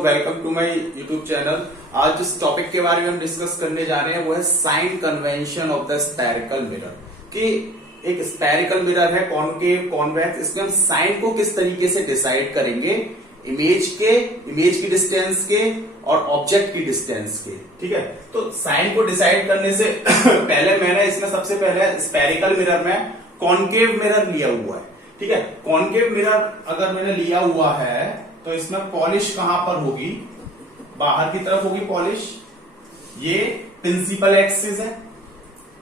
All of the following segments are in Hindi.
Welcome to my YouTube channel. आज जिस टॉपिक के बारे में हम डिस्कस करने जा रहे हैं वो है sign convention of the spherical mirror. कि एक स्फेरिकल मिरर है, कॉनकेव, कॉन्वेक्स, इसमें हम साइन को किस तरीके से डिसाइड करेंगे, इमेज की डिस्टेंस के और ऑब्जेक्ट की डिस्टेंस के। ठीक है, तो साइन को डिसाइड करने से पहले मैंने इसमें सबसे पहले स्फेरिकल मिरर में कॉनकेव मिरर लिया हुआ है। ठीक है, कॉनकेव मिरर अगर मैंने लिया हुआ है तो इसमें पॉलिश कहां पर होगी, बाहर की तरफ होगी पॉलिश, ये प्रिंसिपल एक्सिस है।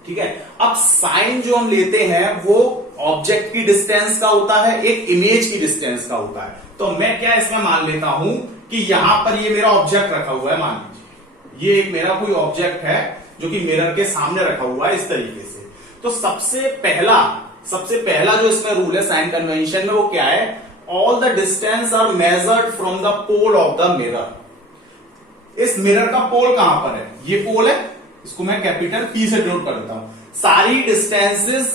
ठीक है, अब साइन जो हम लेते हैं वो ऑब्जेक्ट की डिस्टेंस का होता है, एक इमेज की डिस्टेंस का होता है। तो मैं क्या इसमें मान लेता हूं कि यहां पर ये मेरा ऑब्जेक्ट रखा हुआ है, मान लीजिए ये एक मेरा कोई ऑब्जेक्ट है जो कि मिरर के सामने रखा हुआ है इस तरीके से। तो सबसे पहला जो इसमें रूल है साइन कन्वेंशन में वो क्या है, all the distance are measured from the pole of the mirror. इस मिरर का पोल कहां पर है, ये पोल है, इसको मैं कैपिटल P से डिनोट कर देता हूं। सारी डिस्टेंसेस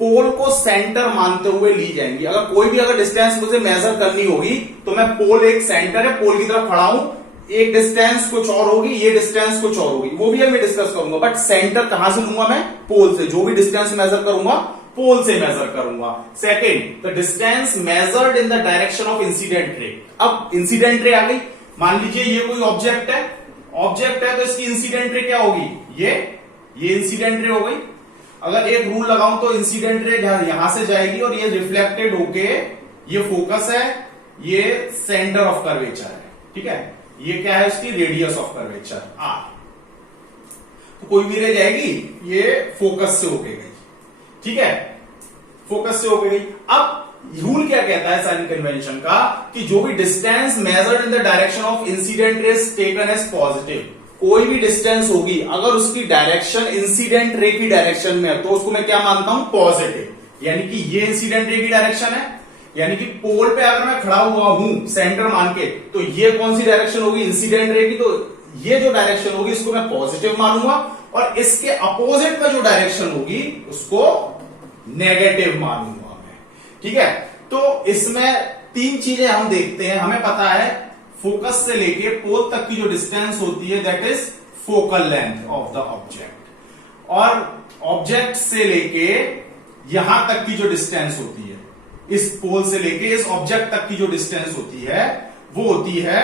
पोल को सेंटर मानते हुए ली जाएंगी। अगर डिस्टेंस मुझे मेजर करनी होगी तो मैं पोल एक सेंटर है, पोल की तरफ खड़ा हूं, एक डिस्टेंस कुछ और होगी, ये डिस्टेंस कुछ और होगी, वो भी मैं डिस्कस करूंगा। बट सेंटर कहां से लूंगा मैं, पोल से। जो भी डिस्टेंस मेजर करूंगा पोल से मेजर करूंगा। Second, the distance measured in the direction of incident ray. अब इंसिडेंट रे आ गई, मान लीजिए ये कोई ऑब्जेक्ट है तो इसकी इंसिडेंट रे क्या होगी, ये इंसिडेंट रे हो गई। अगर एक रूल लगाऊं तो इंसिडेंट रे यहां से जाएगी और ये रिफ्लेक्टेड होके ये फोकस है, ये सेंटर ऑफ कर्वेचर है। ठीक है, ये क्या है, इसकी रेडियस ऑफ कर्वेचर R। तो कोई भी रे जाएगी, ये फोकस से होके गई। ठीक है, फोकस से होके गई। अब रूल क्या कहता है साइन कन्वेंशन का कि जो भी distance measured in the direction of incident rays taken as positive, कोई भी डिस्टेंस होगी अगर उसकी डायरेक्शन इंसिडेंट रे की डायरेक्शन में है तो उसको मैं क्या मानता हूं, पॉजिटिव। यानी कि ये इंसिडेंट रे की डायरेक्शन है, यानी कि पोल पे अगर मैं खड़ा हुआ हूं सेंटर मान के, तो ये कौन सी डायरेक्शन होगी, इंसिडेंट रे की। तो ये जो डायरेक्शन होगी इसको मैं पॉजिटिव मानूंगा और इसके अपोजिट में जो डायरेक्शन होगी उसको नेगेटिव मानूंगा मैं। ठीक है, तो इसमें तीन चीजें हम देखते हैं। हमें पता है फोकस से लेके पोल तक की जो डिस्टेंस होती है that is focal length of the object, और ऑब्जेक्ट से लेके यहां तक की जो डिस्टेंस होती है, इस पोल से लेके इस ऑब्जेक्ट तक की जो डिस्टेंस होती है वो होती है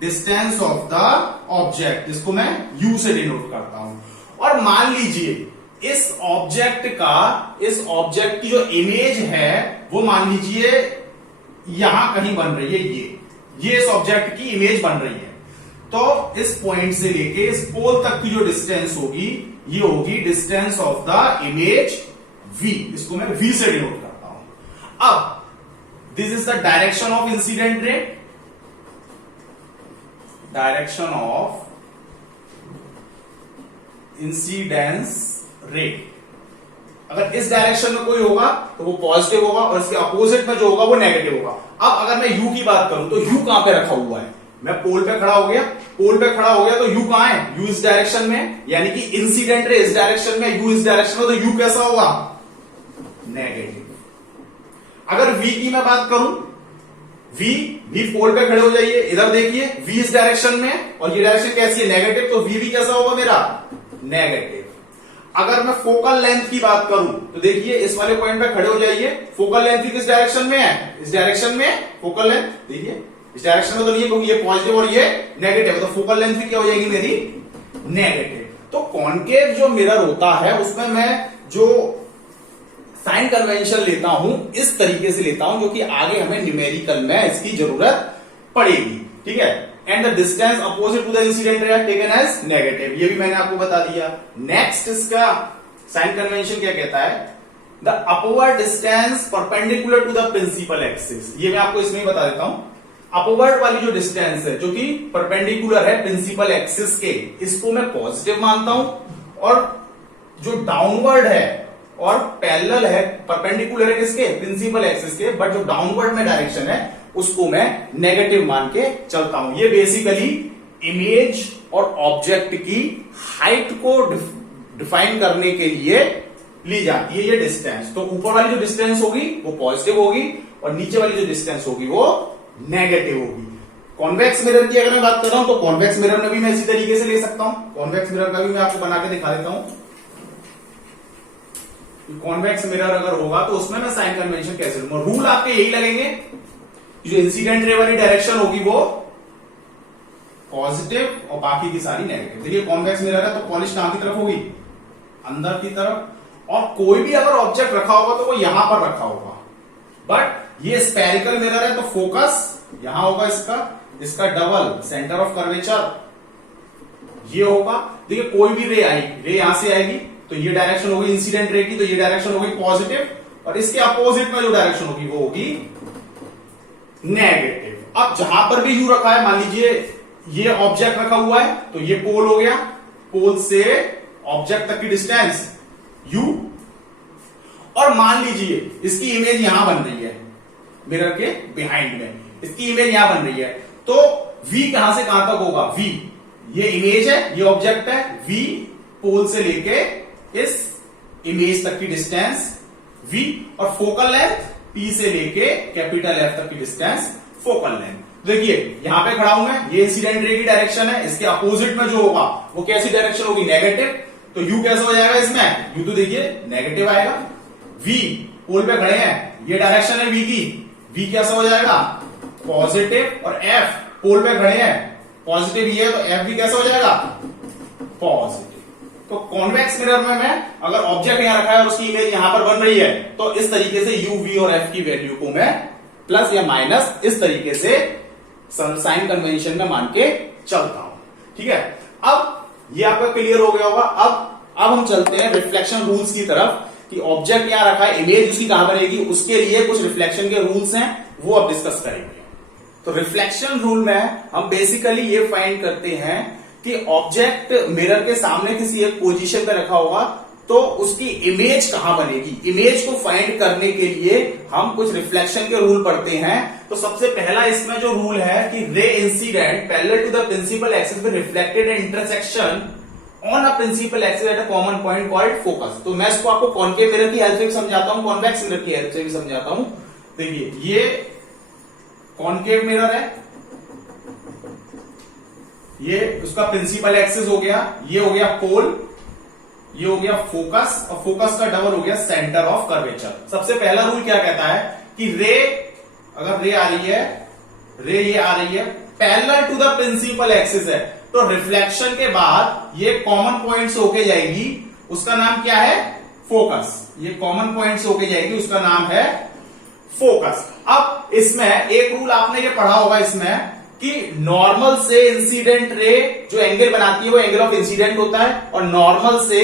डिस्टेंस ऑफ द ऑब्जेक्ट, जिसको मैं U से डिनोट करता हूं। और मान लीजिए इस ऑब्जेक्ट की जो इमेज है वो मान लीजिए यहां कहीं बन रही है, ये इस ऑब्जेक्ट की इमेज बन रही है। तो इस पॉइंट से लेके इस पोल तक की जो डिस्टेंस होगी ये होगी distance of the image V, इसको मैं V से डिनोट करता हूं। अब this is the direction of incident ray, direction of incidence रे। अगर इस डायरेक्शन में कोई होगा तो वो पॉजिटिव होगा और इसके अपोजिट में जो होगा वो नेगेटिव होगा। अब अगर मैं U की बात करूं तो U कहां पे रखा हुआ है, मैं पोल पे खड़ा हो गया तो U कहां है, U इस डायरेक्शन में, यानी कि इंसिडेंट रे इस डायरेक्शन में, U इस डायरेक्शन में, तो U कैसा होगा, नेगेटिव। अगर V की मैं बात करूं, V पोल पे खड़े हो जाइए, इधर देखिए V इस डायरेक्शन में और ये डायरेक्शन कैसी है, नेगेटिव, तो V भी कैसा होगा मेरा, नेगेटिव। अगर मैं फोकल लेंथ की बात करूं तो देखिए इस वाले पॉइंट पे खड़े हो जाइए, फोकल लेंथ किस डायरेक्शन में है, इस डायरेक्शन में फोकल लेंथ, देखिए इस डायरेक्शन में तो नहीं है क्योंकि ये पॉजिटिव और ये नेगेटिव है, तो फोकल लेंथ भी क्या हो जाएगी मेरी, नेगेटिव। तो कॉनकेव जो मिरर होता है उसमें मैं जो साइन कन्वेंशन लेता हूं इस तरीके से लेता हूं जो कि आगे हमें न्यूमेरिकल में इसकी जरूरत पड़ेगी। ठीक है, and the distance opposite to the incident ray taken as negative, ये भी मैंने आपको बता दिया। नेक्स्ट इसका साइन कन्वेंशन क्या कहता है, the upward distance perpendicular to the principal axis. ये मैं आपको इसमें ही बता देता हूं। अपवर्ड वाली जो डिस्टेंस है जो कि परपेंडिकुलर है प्रिंसिपल एक्सिस के, इसको मैं पॉजिटिव मानता हूं, और जो डाउनवर्ड है और पैरेलल है, परपेंडिकुलर है किसके, प्रिंसिपल एक्सिस के, बट जो डाउनवर्ड में डायरेक्शन है उसको मैं नेगेटिव मान के चलता हूं। ये बेसिकली इमेज और ऑब्जेक्ट की हाइट को डिफाइन करने के लिए ली जाती है ये डिस्टेंस। तो ऊपर वाली जो डिस्टेंस होगी वो पॉजिटिव होगी और नीचे वाली जो डिस्टेंस होगी वो नेगेटिव होगी। कॉन्वेक्स मिरर की अगर मैं बात कर रहा हूं तो कॉन्वेक्स मिरर में भी मैं इसी तरीके से ले सकता हूं। कॉन्वेक्स मिरर का भी मैं आपको बना के दिखा देता हूं। कॉन्वेक्स मिरर अगर होगा तो उसमें मैं साइन कन्वेंशन कैसे लूंगा, रूल आपके यही लगेंगे, जो इंसिडेंट रे वाली डायरेक्शन होगी वो पॉजिटिव और बाकी की सारी नेगेटिव। देखिए कॉन्वेक्स मिरर है तो पॉलिश कहां की तरफ होगी, अंदर की तरफ, और कोई भी अगर ऑब्जेक्ट रखा होगा तो वो यहां पर रखा होगा। बट ये स्पेरिकल मिरर है तो फोकस यहां होगा, इसका डबल सेंटर ऑफ कर्वेचर ये होगा। देखिए कोई भी रे आई, रे यहां से आएगी तो ये डायरेक्शन होगी इंसिडेंट रे की, तो ये डायरेक्शन होगी पॉजिटिव, और इसके अपोजिट में जो डायरेक्शन होगी वो होगी नेगेटिव। अब जहां पर भी यू रखा है, मान लीजिए ये ऑब्जेक्ट रखा हुआ है तो ये पोल हो गया, पोल से ऑब्जेक्ट तक की डिस्टेंस u, और मान लीजिए इसकी इमेज यहां बन रही है मिरर के बिहाइंड में, इसकी इमेज यहां बन रही है, तो v कहां से कहां तक होगा, v ये इमेज है, ये ऑब्जेक्ट है, v पोल से लेके इस इमेज तक की डिस्टेंस v, और फोकल लेंथ p से लेके कैपिटल F तक की डिस्टेंस फोकल लेंथ। देखिए यहां पे खड़ा हूं मैं, ये इंसिडेंट रे की डायरेक्शन है, इसके अपोजिट में जो होगा वो कैसी डायरेक्शन होगी, नेगेटिव, तो u कैसा हो जाएगा इसमें, u तो देखिए नेगेटिव आएगा। v पोल पे खड़े हैं, ये डायरेक्शन है v की, v कैसा हो जाएगा पॉजिटिव, और f पोल पे खड़े हैं पॉजिटिव ये है तो f भी कैसा हो जाएगा पॉजिटिव। तो कॉन्वेक्स मिरर में मैं अगर ऑब्जेक्ट यहां रखा है और उसकी इमेज यहां पर बन रही है तो इस तरीके से u, v और f की वैल्यू को मैं प्लस या माइनस इस तरीके से साइन कन्वेंशन में मान के चलता हूं। ठीक है, अब ये आपका क्लियर हो गया होगा। अब हम चलते हैं रिफ्लेक्शन रूल्स की तरफ, कि ऑब्जेक्ट यहां रखा है, इमेज उसकी कहां बनेगी, उसके लिए कुछ रिफ्लेक्शन के रूल्स हैं, वो अब डिस्कस करेंगे। तो रिफ्लेक्शन रूल में हम बेसिकली ये फाइंड करते हैं कि ऑब्जेक्ट मिरर के सामने किसी एक पोजीशन पे रखा होगा तो उसकी इमेज कहां बनेगी। इमेज को फाइंड करने के लिए हम कुछ रिफ्लेक्शन के रूल पढ़ते हैं। तो सबसे पहला इसमें जो रूल है कि ray incident parallel to the principal axis with reflected intersection on a principal axis at a common point called focus. तो मैं इसको आपको कॉनकेव मिरर की हेल्प से भी समझाता हूं, कॉन्वेक्स मिरर की हेल्प से भी समझाता हूं। देखिए ये कॉनकेव मिरर है, ये उसका प्रिंसिपल एक्सिस हो गया, ये हो गया पोल, ये हो गया फोकस, और फोकस का डबल हो गया सेंटर ऑफ कर्वेचर। सबसे पहला रूल क्या कहता है कि रे, अगर रे आ रही है, रे ये आ रही है parallel to the principal axis है, तो रिफ्लेक्शन के बाद ये कॉमन पॉइंट से होके जाएगी, उसका नाम क्या है फोकस। ये कॉमन पॉइंट से होके जाएगी, उसका नाम है फोकस। अब इसमें एक रूल आपने ये पढ़ा होगा इसमें कि नॉर्मल से इंसिडेंट रे जो एंगल बनाती है वो एंगल ऑफ इंसिडेंट होता है, और नॉर्मल से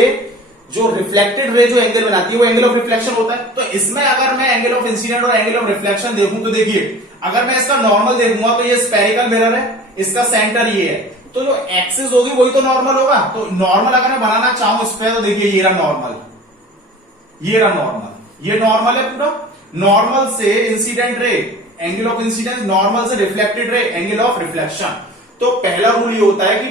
जो रिफ्लेक्टेड रे जो एंगल बनाती है वो एंगल ऑफ रिफ्लेक्शन होता है। तो इसमें अगर मैं एंगल ऑफ इंसिडेंट और एंगल ऑफ रिफ्लेक्शन देखूं तो देखिए, अगर मैं इसका नॉर्मल देखूंगा तो ये स्फेरिकल मिरर है, इसका सेंटर ये है, तो जो एक्सिस होगी वही तो नॉर्मल होगा। तो नॉर्मल अगर मैं बनाना चाहूं इस पे, तो देखिए ये रहा नॉर्मल, ये रहा नॉर्मल, ये नॉर्मल है पूरा। नॉर्मल से incident ray angle of incidence, normal से reflected ray angle of reflection. तो पहला रूल ये होता है कि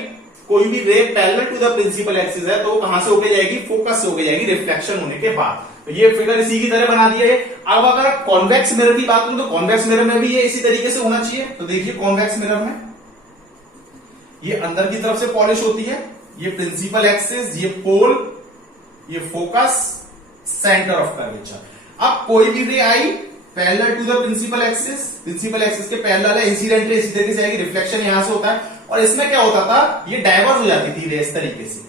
कोई भी ray parallel to the principal axis है तो कहां से होके जाएगी, फोकस से होके जाएगी रिफ्लेक्शन होने के बाद। तो ये फिगर इसी की तरह बना दिया है। अब अगर कॉन्वेक्स मिरर की बात करूं तो कॉन्वेक्स मिरर में भी ये इसी तरीके से होना चाहिए। तो देखिए कॉन्वेक्स मिरर में ये अंदर की तरफ से पॉलिश होती है, ये प्रिंसिपल एक्सिस, ये पोल, ये फोकस, सेंटर ऑफ कर्वेचर। अब कोई भी रे आई parallel to the principal axis, principal axis के पैरेलल है, इंसिडेंट रे इसी तरीके से आएगी, रिफ्लेक्शन यहां से होता है, और इसमें क्या होता था, ये डाइवर्ज हो जाती थी रे इस तरीके से।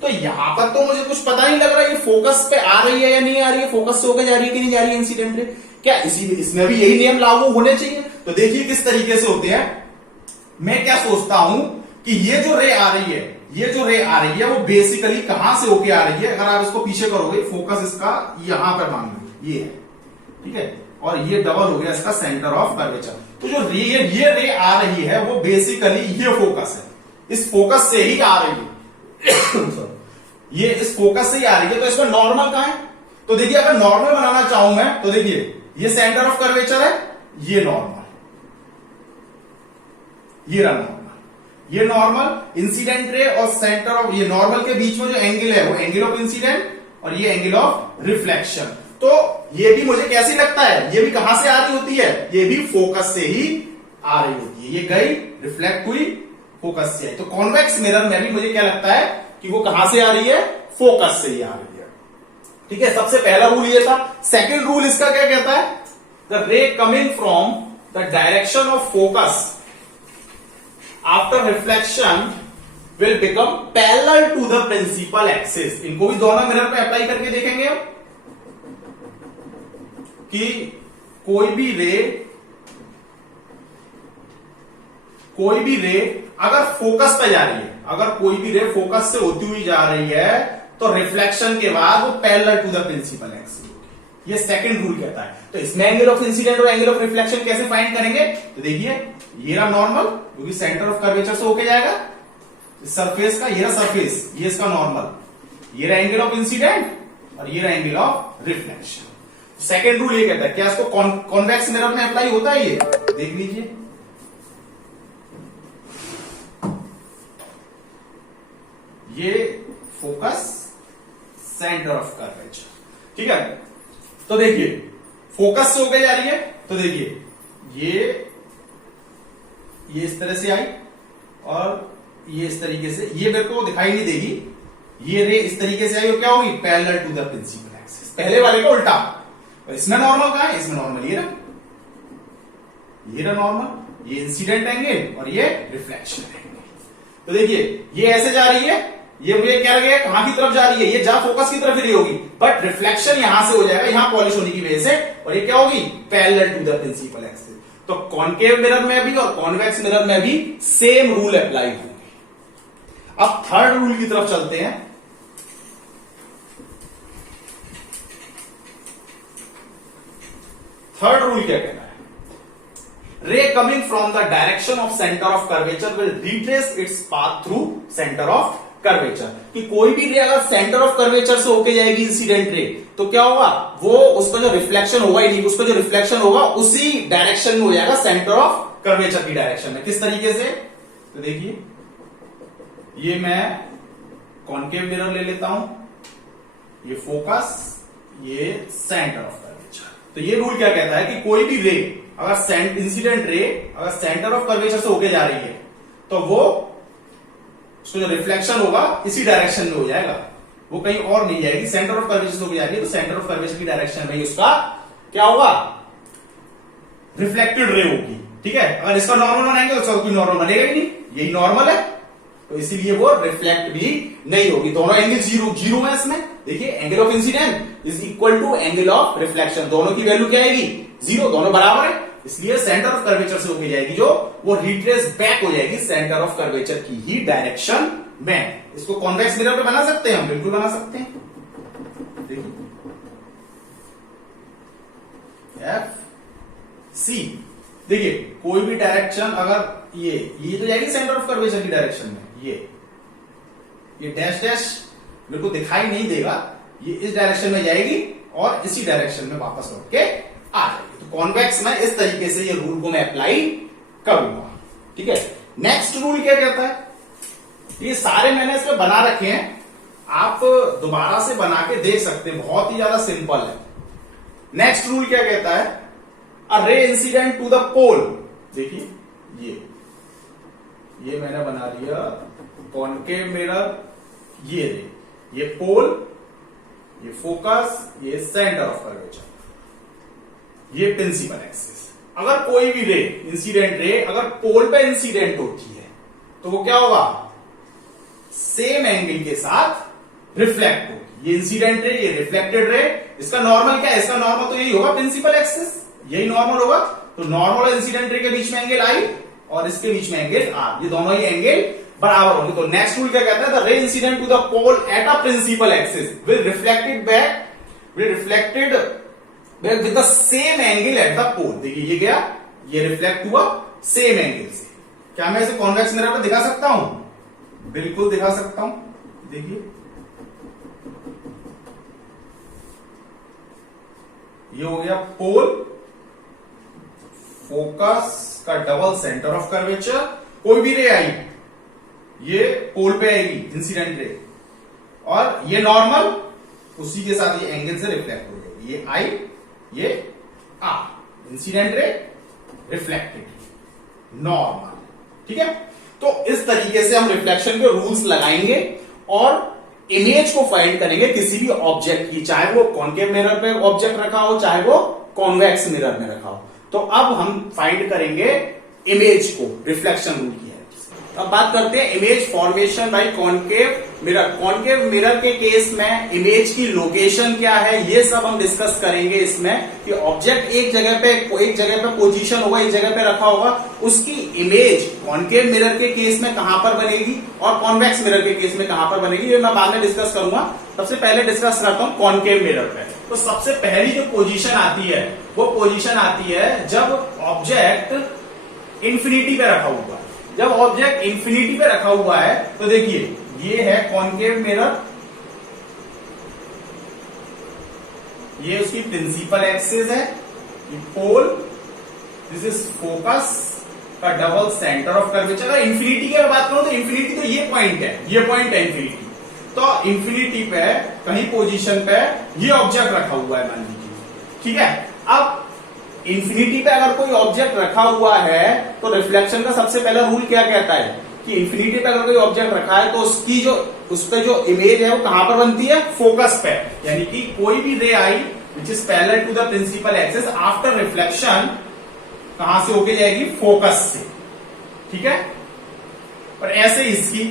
तो यहां पर तो मुझे कुछ पता नहीं लग रहा है ये फोकस पे आ रही है या नहीं आ रही है, फोकस से होकर जा रही है कि नहीं जा रही है इंसिडेंट रे, क्या इसमें भी यही नियम लागू होने चाहिए। तो देखिए किस तरीके से होते हैं। मैं क्या सोचता हूं कि ये जो रे आ रही है, ये जो रे आ रही है वो बेसिकली कहां से होके आ रही है, अगर आप इसको पीछे करोगे, फोकस इसका यहां पर मान लो ये है, ठीक है, और ये डबल हो गया इसका सेंटर ऑफ कर्वेचर। तो जो ये रे आ रही है वो बेसिकली ये फोकस है, इस फोकस से ही आ रही है ये इस फोकस से ही आ रही है। तो इसमें नॉर्मल कहां है, तो देखिए अगर नॉर्मल बनाना चाहूं मैं तो देखिए ये सेंटर ऑफ कर्वेचर है, ये नॉर्मल, ये रहा नॉर्मल, ये नॉर्मल इंसिडेंट रे और सेंटर ऑफ, ये नॉर्मल के बीच में जो एंगल है वो एंगल ऑफ इंसिडेंट और ये एंगल ऑफ रिफ्लेक्शन। तो ये भी मुझे कैसी लगता है, ये भी कहां से आ रही होती है, ये भी फोकस से ही आ रही होती है, ये गई रिफ्लेक्ट हुई फोकस से आई। तो कॉन्वेक्स मिरर में भी मुझे क्या लगता है कि वो कहां से आ रही है, फोकस से ही आ रही है। ठीक है, सबसे पहला रूल ये था। सेकंड रूल इसका क्या कहता है, the ray coming from the direction of focus after reflection will become parallel to the principal axis. इनको भी दोनों मिरर पे अप्लाई करके देखेंगे हम कि कोई भी रे अगर फोकस पे जा रही है, अगर कोई भी रे फोकस से होती हुई जा रही है तो रिफ्लेक्शन के बाद वो parallel to the principal axis होगी। ये सेकंड रूल कहता है। तो इसमें एंगल ऑफ इंसिडेंट और एंगल ऑफ रिफ्लेक्शन कैसे फाइंड करेंगे, तो देखिए ये रहा नॉर्मल, क्योंकि सेंटर ऑफ कर्वेचर से होके जाएगा सरफेस का, ये रहा सरफेस, ये इसका नॉर्मल, ये रहा एंगल ऑफ इंसिडेंट और ये रहा angle of reflection. Second rule ये कहता है, क्या इसको कॉन्वेक्स मिरर में अप्लाई होता है, ये देख लीजिए। ये फोकस, सेंटर ऑफ कर्वेचर, ठीक है। तो देखिए फोकस से होकर जा रही है, तो देखिए ये इस तरह से आई और ये इस तरीके से, ये मेरे को दिखाई नहीं देगी, ये रे इस तरीके से आई और क्या होगी, parallel to the principal axis, पहले वाले का उल्टा। और इसमें नॉर्मल कहां है, इसमें नॉर्मल ये रहा नॉर्मल, ये इंसिडेंट एंगल और ये रिफ्लेक्शन एंगल। तो देखिए ये ऐसे जा रही है, ये मुझे क्या लगेगा कहां की तरफ जा रही है, ये जा फोकस की तरफ ही रही होगी, बट रिफ्लेक्शन यहां से हो जाएगा, यहां पॉलिश होने की वजह से, और ये क्या होगी, parallel to the principal axis. तो कॉनकेव मिरर में भी और कॉन्वेक्स मिरर में भी सेम रूल अप्लाई होंगे। अब थर्ड रूल की तरफ चलते हैं। थर्ड रूल क्या कहता है, रे coming from the direction of centre of curvature will retrace its path through centre of curvature. कि कोई भी रे अगर सेंटर ऑफ कर्वेचर से होके जाएगी इंसिडेंट रे, तो क्या होगा, वो उसका जो रिफ्लेक्शन होगा ही नहीं, उसका जो रिफ्लेक्शन होगा उसी डायरेक्शन में हो जाएगा, सेंटर ऑफ कर्वेचर की डायरेक्शन में। किस तरीके से, तो देखिए ये मैं कॉनकेव मिरर ले लेता हूं, ये फोकस, ये सेंटर ऑफ कर्वेचर। तो ये रूल क्या कहता है कि कोई भी रे अगर इंसिडेंट रे अगर सेंटर ऑफ कर्वेचर से होके जा रही है, तो वो उसका जो रिफ्लेक्शन होगा इसी डायरेक्शन में हो जाएगा, वो कहीं और नहीं जाएगी, सेंटर ऑफ कर्वेचर से होके जा रही है तो सेंटर ऑफ कर्वेचर की डायरेक्शन में ही उसका क्या होगा, रिफ्लेक्टेड रे होगी। ठीक है, अगर इसका नॉर्मल बनाएंगे तो उसका कोई नॉर्मल बनेगा ही नहीं, यही नॉर्मल है, तो इसीलिए वो रिफ्लेक्ट भी नहीं होगी। दोनों एंगल जीरो है इसमें। देखिए angle of incidence is equal to angle of reflection, दोनों की वैल्यू क्या आएगी, जीरो, दोनों बराबर है, इसलिए सेंटर ऑफ कर्वेचर से होके जाएगी जो, वो रिट्रेस बैक हो जाएगी सेंटर ऑफ कर्वेचर की ही डायरेक्शन में। इसको कॉन्वेक्स मिरर पे बना सकते हैं हम, बिल्कुल बना सकते हैं। देखिए एफ सी, देखिए कोई भी डायरेक्शन अगर ये तो जाएगी सेंटर ऑफ कर्वेचर की डायरेक्शन में, ये डैश डैश मेरे को दिखाई नहीं देगा, ये इस डायरेक्शन में जाएगी और इसी डायरेक्शन में वापस लौट के आ जाएगी। तो कॉन्वेक्स में इस तरीके से ये रूल को मैं अप्लाई करूंगा। ठीक है, नेक्स्ट रूल क्या कहता है, ये सारे मैंने इसमें बना रखे हैं, आप दोबारा से बना के देख सकते हैं, बहुत ही ज्यादा सिंपल है। नेक्स्ट रूल क्या कहता है, अ रे इंसिडेंट टू द पोल। देखिए ये मैंने बना दिया कॉनकेव मिरर, ये रे, ये पोल, ये फोकस, ये सेंटर ऑफ कर्वेचर, ये प्रिंसिपल एक्सिस। अगर कोई भी रे इंसिडेंट रे अगर पोल पे इंसिडेंट होती है तो वो क्या होगा, सेम एंगल के साथ रिफ्लेक्ट होगी। ये इंसिडेंट रे, ये रिफ्लेक्टेड रे, इसका नॉर्मल क्या है, इसका नॉर्मल तो यही होगा, प्रिंसिपल एक्सिस, यही नॉर्मल होगा। तो नॉर्मल और इंसिडेंट रे के बीच में एंगल आई और इसके बीच में एंगल आर, ये दोनों ही एंगल बराबर होंगे। तो नेक्स्ट रूल क्या कहता है, the ray incident to the pole at a principal axis will reflected back with the same angle at the pole. देखिए ये गया, ये रिफ्लेक्ट हुआ सेम एंगल से। क्या मैं इसे कॉन्वेक्स मिरर पे दिखा सकता हूं, बिल्कुल दिखा सकता हूं। देखिए ये हो गया पोल, फोकस का डबल सेंटर ऑफ कर्वेचर, कोई भी रे आई ये पोल पे आएगी इंसिडेंट रे, और ये नॉर्मल उसी के साथ ये एंगल से रिफ्लेक्ट हो जाएगी, ये आई ये R, incident ray reflected. Normal. ठीक है, तो इस तरीके से हम रिफ्लेक्शन के रूल्स लगाएंगे और इमेज को फाइंड करेंगे किसी भी ऑब्जेक्ट की, चाहे वो कॉनकेव मिरर पे ऑब्जेक्ट रखा हो चाहे वो कॉन्वेक्स मिरर में रखा हो। तो अब हम फाइंड करेंगे इमेज को, रिफ्लेक्शन रूल की है। अब बात करते हैं image formation bye concave mirror. Concave mirror के केस में इमेज की लोकेशन क्या है, ये सब हम डिस्कस करेंगे इसमें, कि ऑब्जेक्ट एक जगह पे पोजीशन होगा, एक जगह पे रखा होगा, उसकी इमेज कॉनकेव मिरर के केस में कहां पर बनेगी और कॉन्वेक्स मिरर के केस में कहां पर बनेगी, ये मैं बाद में डिस्कस करूंगा। सबसे पहले डिस्कस करता हूं कॉनकेव मिरर पे। तो सबसे पहली जो पोजीशन आती है वो पोजीशन आती है जब ऑब्जेक्ट इंफिनिटी पे रखा हुआ है। जब ऑब्जेक्ट इंफिनिटी पे रखा हुआ है तो देखिए ये है कॉनकेव मिरर, ये उसकी प्रिंसिपल एक्सिस है, ये पोल, दिस इज फोकस का डबल सेंटर ऑफ कर्वेचर। अगर इंफिनिटी की बात करूं तो इंफिनिटी तो ये पॉइंट है, ये पॉइंट है इंफिनिटी। तो इंफिनिटी पे कहीं पोजीशन पे ये ऑब्जेक्ट रखा हुआ है मान लीजिए। ठीक है, अब इंफिनिटी पे अगर कोई ऑब्जेक्ट रखा हुआ है तो रिफ्लेक्शन का सबसे पहला रूल क्या कहता है कि इंफिनिटी पे अगर कोई ऑब्जेक्ट रखा है तो उसकी जो उस पे जो इमेज है वो कहां पर बनती है, फोकस पे। यानी कि कोई भी रे आई which is parallel to the principal axis after reflection कहां से होके जाएगी, फोकस से। ठीक है, और ऐसे इसकी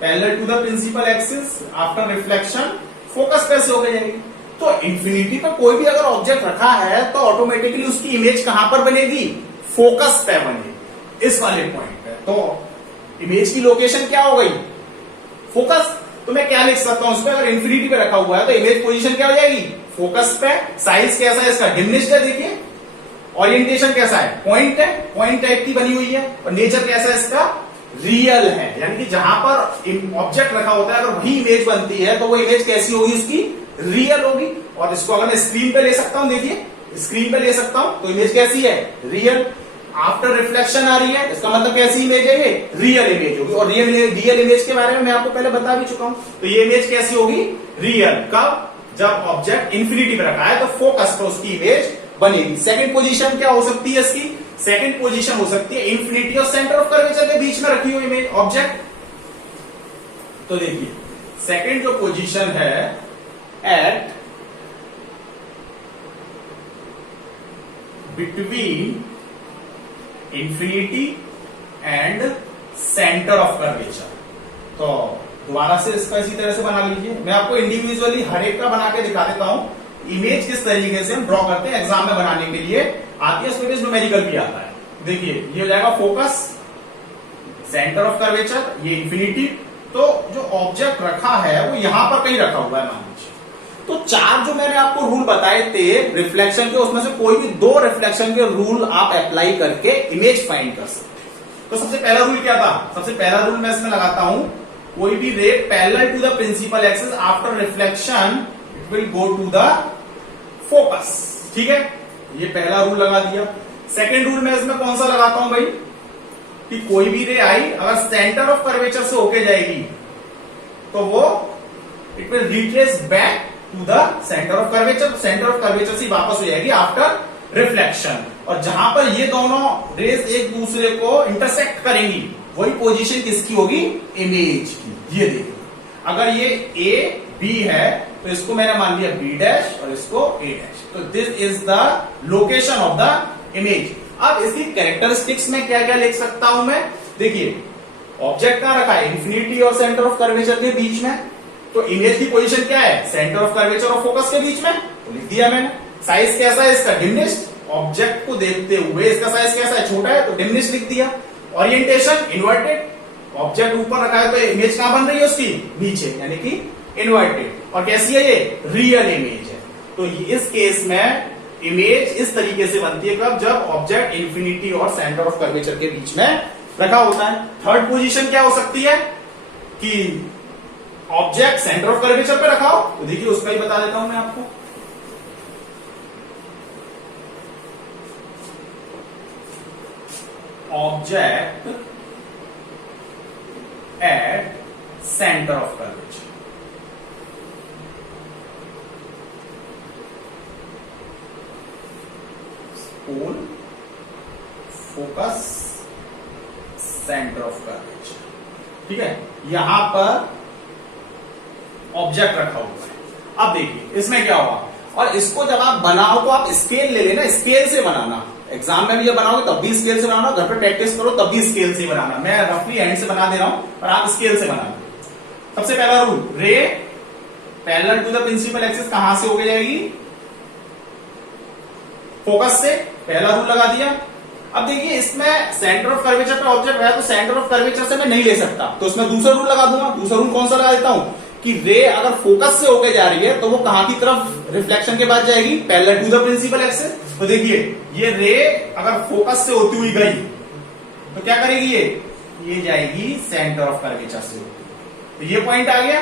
parallel to the principal axis after reflection focus पे से होके जाएगी। तो इंफिनिटी पे कोई भी अगर ऑब्जेक्ट रखा है तो ऑटोमेटिकली उसकी इमेज कहां पर बनेगी, फोकस पे बनेगी, इस वाले पॉइंट पे। तो इमेज की लोकेशन क्या हो गई, फोकस। तो मैं क्या लिख सकता हूं उसमें, अगर इंफिनिटी पे रखा हुआ है तो इमेज पोजीशन क्या हो जाएगी, फोकस पे। साइज कैसा है इसका, डिमिनिश्ड है, देखिए। ओरिएंटेशन कैसा है, पॉइंट है, पॉइंट टाइप की बनी हुई है। और नेचर कैसा है इसका, रियल है। यानी कि जहां पर ऑब्जेक्ट रखा होता है अगर वही इमेज बनती है तो वो इमेज कैसी होगी, उसकी रियल होगी। और इसको अगर मैं स्क्रीन पे ले सकता हूं, देखिए स्क्रीन पे ले सकता हूं तो इमेज कैसी है, रियल। आफ्टर रिफ्लेक्शन आ रही है, इसका मतलब कैसी इमेज है, ये रियल इमेज होगी। और रियल इमेज के बारे में मैं आपको पहले बता भी चुका हूं। तो ये इमेज कैसी होगी, रियल। कब, जब ऑब्जेक्ट इंफिनिटी पे रखा है तो फोकस पर उसकी इमेज बनेगी। सेकंड पोजीशन क्या हो सकती है इसकी, सेकंड पोजीशन हो सकती है इंफिनिटी और सेंटर ऑफ कर्वेचर के बीच में रखी हुई इमेज ऑब्जेक्ट। तो देखिए सेकंड जो पोजीशन है at between infinity and centre of curvature. तो दोबारा से इसका इसी तरह से बना लीजिए। मैं आपको इंडिविजुअली हर एक का बना के दिखा देता हूं, इमेज किस तरीके से हम ड्रॉ करते हैं, एग्जाम में बनाने के लिए आती है, उसमें न्यूमेरिकल भी आता है। देखिए ये हो जाएगा फोकस, सेंटर ऑफ कर्वेचर, ये इंफिनिटी। तो जो ऑब्जेक्ट रखा है वो यहां पर कहीं रखा हुआ है मान लीजिए। तो चार जो मैंने आपको रूल बताए थे रिफ्लेक्शन के, उसमें से कोई भी दो रिफ्लेक्शन के रूल आप अप्लाई करके इमेज फाइंड कर सकते। तो सबसे पहला रूल क्या था, सबसे पहला रूल मैं इसमें लगाता हूं, कोई भी ray parallel to the principal axis after reflection it will go to the focus. ठीक है, ये पहला रूल लगा दिया। सेकेंड रूल मैं इसमें कौन सा लगाता हूं भाई, कि कोई भी रे आई अगर सेंटर ऑफ कर्वेचर से होके जाएगी तो वो it will retrace back to the centre of curvature. Centre of curvature से वापस हो जाएगी आफ्टर रिफ्लेक्शन। और जहां पर ये दोनों रेज एक दूसरे को इंटरसेक्ट करेंगी वही पोजीशन किसकी होगी, इमेज की। ये देखिए अगर ये ए बी है तो इसको मैंने मान लिया बी डैश और इसको ए डैश। तो this is the location of the image. अब इसकी कैरेक्टरिस्टिक्स में क्या क्या लिख सकता हूं मैं, देखिए ऑब्जेक्ट कहां रखा है, इंफिनिटी और सेंटर ऑफ कर्वेचर के बीच में। तो इमेज की पोजीशन क्या है, सेंटर ऑफ कर्वेचर और फोकस के बीच में, तो लिख दिया मैंने। साइज कैसा है इसका, डिमिनिश्ड। ऑब्जेक्ट को देखते हुए इसका साइज कैसा है, छोटा है, तो डिमिनिश्ड लिख दिया। ओरिएंटेशन इन्वर्टेड, ऑब्जेक्ट ऊपर रखा है तो इमेज कहां बन रही है उसकी, नीचे, यानी कि इन्वर्टेड। और कैसी है ये, रियल इमेज है। तो इस केस में इमेज इस तरीके से बनती है कब, जब ऑब्जेक्ट इंफिनिटी और सेंटर ऑफ कर्वेचर के बीच में रखा होता है। थर्ड पोजीशन क्या हो सकती है कि ऑब्जेक्ट सेंटर ऑफ कर्वेचर पे रखा हो, तो देखिए उसका ही बता देता हूं मैं आपको। Object at centre of curvature, pole, focus centre of curvature. ठीक है, यहां पर ऑब्जेक्ट रखा हुआ है। अब देखिए इसमें क्या होगा, और इसको जब आप बनाओ तो आप स्केल ले लेना, स्केल से बनाना। एग्जाम में भी जब बनाओगे तब भी स्केल से बनाना, घर पे प्रैक्टिस करो तब भी स्केल से बनाना। मैं रफली हैंड से बना दे रहा हूं पर आप स्केल से बनाना। सबसे पहला rule, ray parallel to the principal axis कहां से होके जाएगी, फोकस से। पहला रूल लगा दिया। अब देखिए इसमें सेंटर ऑफ कर्वेचर का ऑब्जेक्ट है तो सेंटर ऑफ कर्वेचर से मैं नहीं ले सकता, तो इसमें दूसरा रूल लगा दूंगा। दूसरा रूल कौन सा लगा देता हूं कि रे अगर फोकस से होके जा रही है तो वो कहां की तरफ रिफ्लेक्शन के बाद जाएगी, parallel to the principal axis. तो देखिए ये रे अगर फोकस से होती हुई गई तो क्या करेगी, ये जाएगी सेंटर ऑफ कर्वेचर से। तो ये पॉइंट आ गया।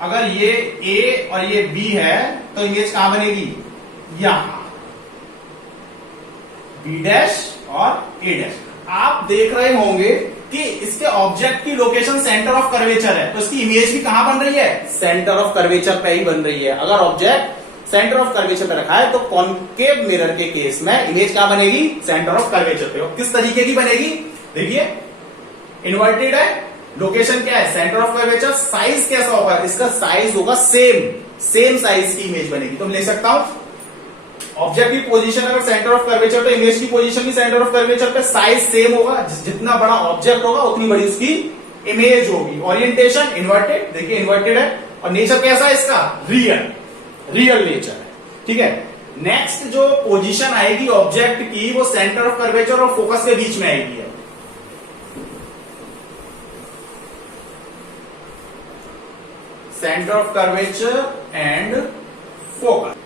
अगर ये ए और ये बी है तो इमेज कहां बनेगी, यहां बी डैश और ए डैश। आप देख रहे होंगे कि इसके ऑब्जेक्ट की लोकेशन सेंटर ऑफ कर्वेचर है, तो इसकी इमेज भी कहां बन रही है, सेंटर ऑफ कर्वेचर पे ही बन रही है। अगर ऑब्जेक्ट सेंटर ऑफ कर्वेचर पे रखा है तो कॉनकेव मिरर के केस में इमेज कहां बनेगी, सेंटर ऑफ कर्वेचर पे। और किस तरीके की बनेगी, देखिए इन्वर्टेड है, लोकेशन क्या है, सेंटर ऑफ कर्वेचर। साइज कैसा होगा, इसका साइज होगा सेम साइज की इमेज बनेगी। तो मैं ले सकता हूं ऑब्जेक्ट की पोजीशन अगर सेंटर ऑफ कर्वेचर तो इमेज की पोजीशन भी सेंटर ऑफ कर्वेचर पे, साइज सेम होगा। जितना बड़ा ऑब्जेक्ट होगा उतनी बड़ी उसकी इमेज होगी। ओरिएंटेशन इन्वर्टेड, देखिए इन्वर्टेड है। और नेचर कैसा है इसका, रियल नेचर है। ठीक है, नेक्स्ट जो पोजीशन आएगी ऑब्जेक्ट की वो सेंटर ऑफ कर्वेचर और फोकस के बीच में आएगी। Centre of curvature and focus,